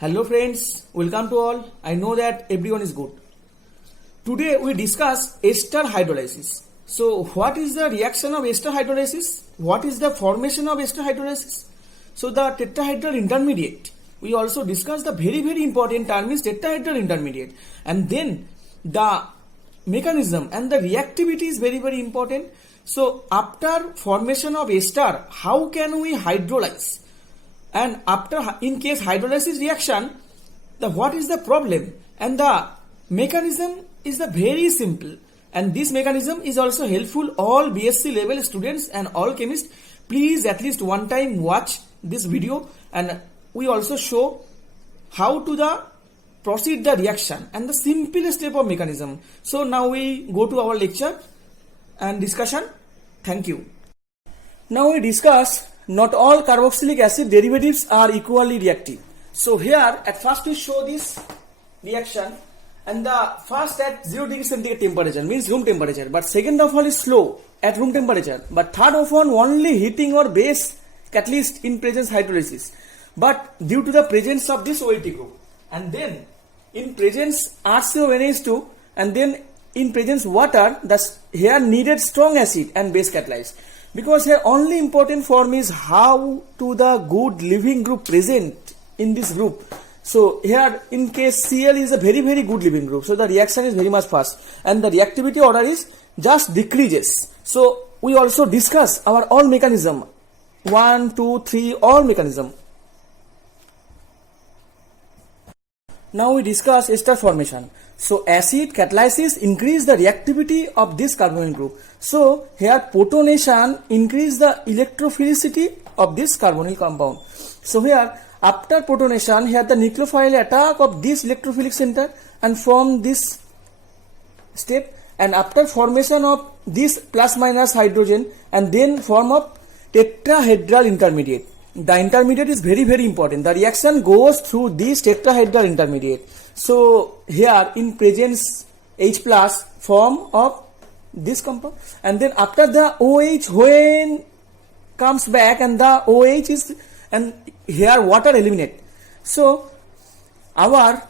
Hello friends, welcome to all. I know that everyone is good. Today we discuss ester hydrolysis. So what is the reaction of ester hydrolysis? What is the formation of ester hydrolysis? So the tetrahedral intermediate. We also discuss the very important term is tetrahedral intermediate. And then the mechanism and the reactivity is very important. So after formation of ester, how can we hydrolyze? And after, in case hydrolysis reaction, what is the problem? And the mechanism is the very simple. And this mechanism is also helpful all BSc level students and all chemists. Please at least one time watch this video, and we also show how to proceed the reaction and the simplest step of mechanism. So now we go to our lecture and discussion. Thank you. Now we discuss not all carboxylic acid derivatives are equally reactive. So here at first we show this reaction, and the first at 0 degree centigrade temperature means room temperature, but second of all is slow at room temperature, but third of all only heating or base catalyst in presence hydrolysis, but due to the presence of this OAT group, and then in presence RCONH2, and then in presence water, thus here needed strong acid and base catalyzed. Because here only important form is how to the good leaving group present in this group. So here in case Cl is a very good leaving group, so the reaction is very much fast and the reactivity order is just decreases. So we also discuss our all mechanism 1, 2, 3 all mechanism. Now we discuss ester formation. So acid catalysis increase the reactivity of this carbonyl group. So here protonation increase the electrophilicity of this carbonyl compound. So here after protonation, here the nucleophile attack of this electrophilic center and form this step, and after formation of this plus minus hydrogen and then form of tetrahedral intermediate. The intermediate is very important. The reaction goes through this tetrahedral intermediate. So here in presence H plus form of this compound, and then after the OH when comes back and the OH is, and here water eliminate. So our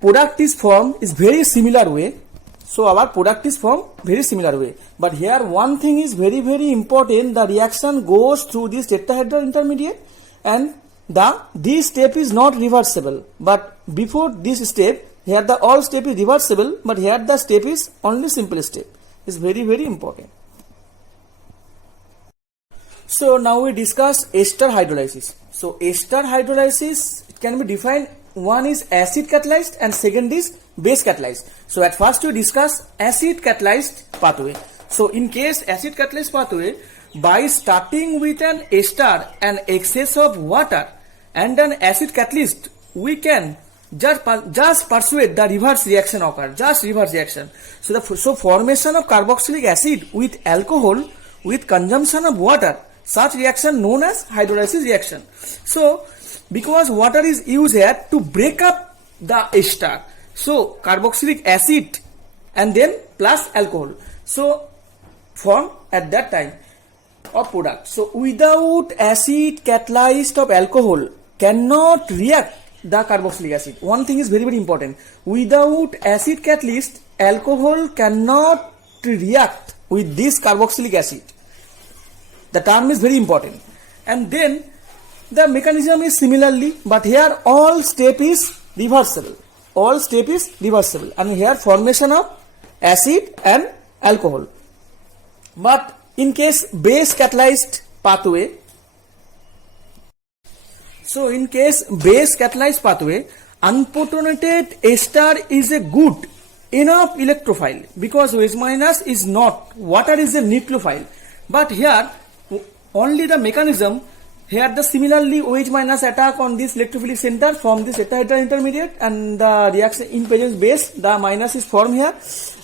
product is formed is very similar way. So our product is formed very similar way. But here one thing is very important. The reaction goes through this tetrahedral intermediate, and this step is not reversible. But before this step, here the all step is reversible, but here the step is only simple step. Is very important. So now we discuss ester hydrolysis. So ester hydrolysis can be defined. One is acid catalyzed and second is base catalyzed. So at first we discuss acid catalyzed pathway. So in case acid catalyzed pathway, by starting with an ester and excess of water and an acid catalyst, we can just persuade the reverse reaction occur, just reverse reaction. So formation of carboxylic acid with alcohol with consumption of water, such reaction known as hydrolysis reaction. So because water is used here to break up the ester, so carboxylic acid and then plus alcohol, so form at that time of product. So without acid catalyzed of alcohol cannot react the carboxylic acid. One thing is very important. Without acid catalyst, alcohol cannot react with this carboxylic acid. The term is very important. And then the mechanism is similarly, but here all step is reversible. All step is reversible. And here formation of acid and alcohol. But in case base catalyzed pathway, so in case base catalyzed pathway, unprotonated ester is a good enough electrophile, because OH minus is not, water is a nucleophile. But here only the mechanism, here the similarly OH minus attack on this electrophilic center from this tetrahedral intermediate, and the reaction in presence base, the minus is formed here.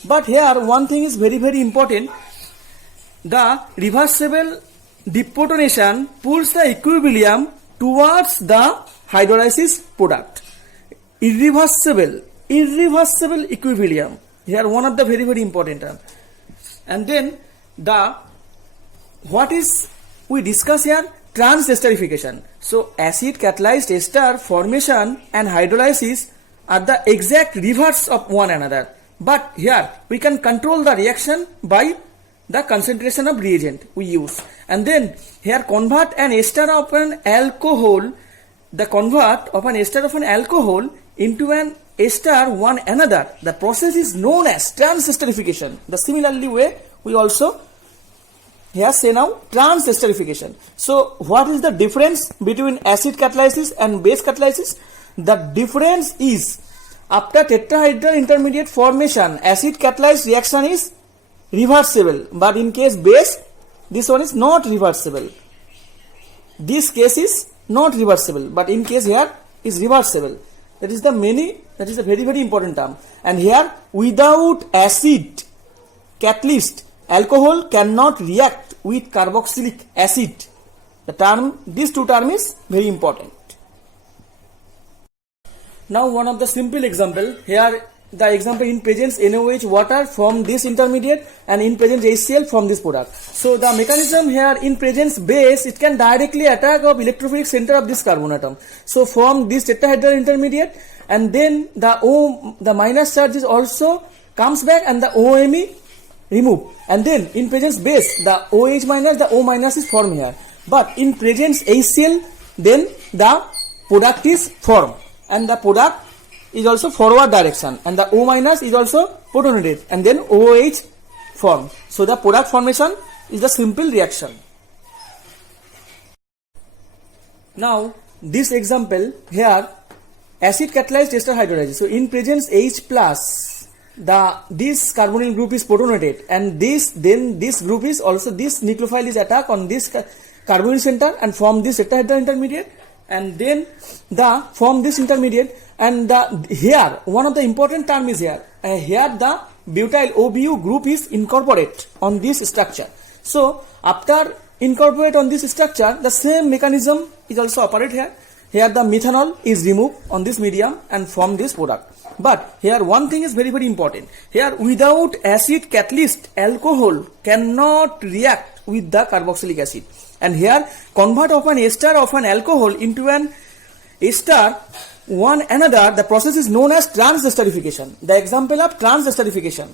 But here one thing is very important. The reversible deprotonation pulls the equilibrium towards the hydrolysis product. Irreversible equilibrium. Here one of the very important term. And then what is we discuss here? Transesterification. So acid catalyzed ester formation and hydrolysis are the exact reverse of one another. But here we can control the reaction by the concentration of reagent we use. And then here convert an ester of an alcohol, the convert of an ester of an alcohol into an ester one another. The process is known as transesterification. The similarly way we also here say now transesterification. So what is the difference between acid catalysis and base catalysis? The difference is after tetrahedral intermediate formation, acid catalyzed reaction is reversible, but in case base, this one is not reversible. This case is not reversible, but in case here is reversible. That is a very, very important term. And here, without acid catalyst, alcohol cannot react with carboxylic acid. These two terms is very important. Now one of the simple example, here the example in presence NaOH water from this intermediate and in presence HCl from this product. So the mechanism here in presence base, it can directly attack of electrophilic center of this carbon atom. So from this tetrahedral intermediate, and then the minus charge is also comes back and the OMe remove, and then in presence base the OH minus, the O minus is formed here, but in presence HCl then the product is formed, and the product is also forward direction, and the O minus is also protonated, and then OH formed. So the product formation is the simple reaction. Now this example here, acid catalyzed ester hydrolysis. So in presence H plus, this carbonyl group is protonated, and this group is also, this nucleophile is attack on this carbonyl center and form this tetrahedral intermediate, and then form this intermediate, and here one of the important term is here the butyl OBU group is incorporate on this structure. So after incorporate on this structure, the same mechanism is also operate here. Here the methanol is removed on this medium and form this product. But here one thing is very, very important. Here without acid catalyst, alcohol cannot react with the carboxylic acid. And here convert of an ester of an alcohol into an ester one another, the process is known as transesterification. The example of transesterification.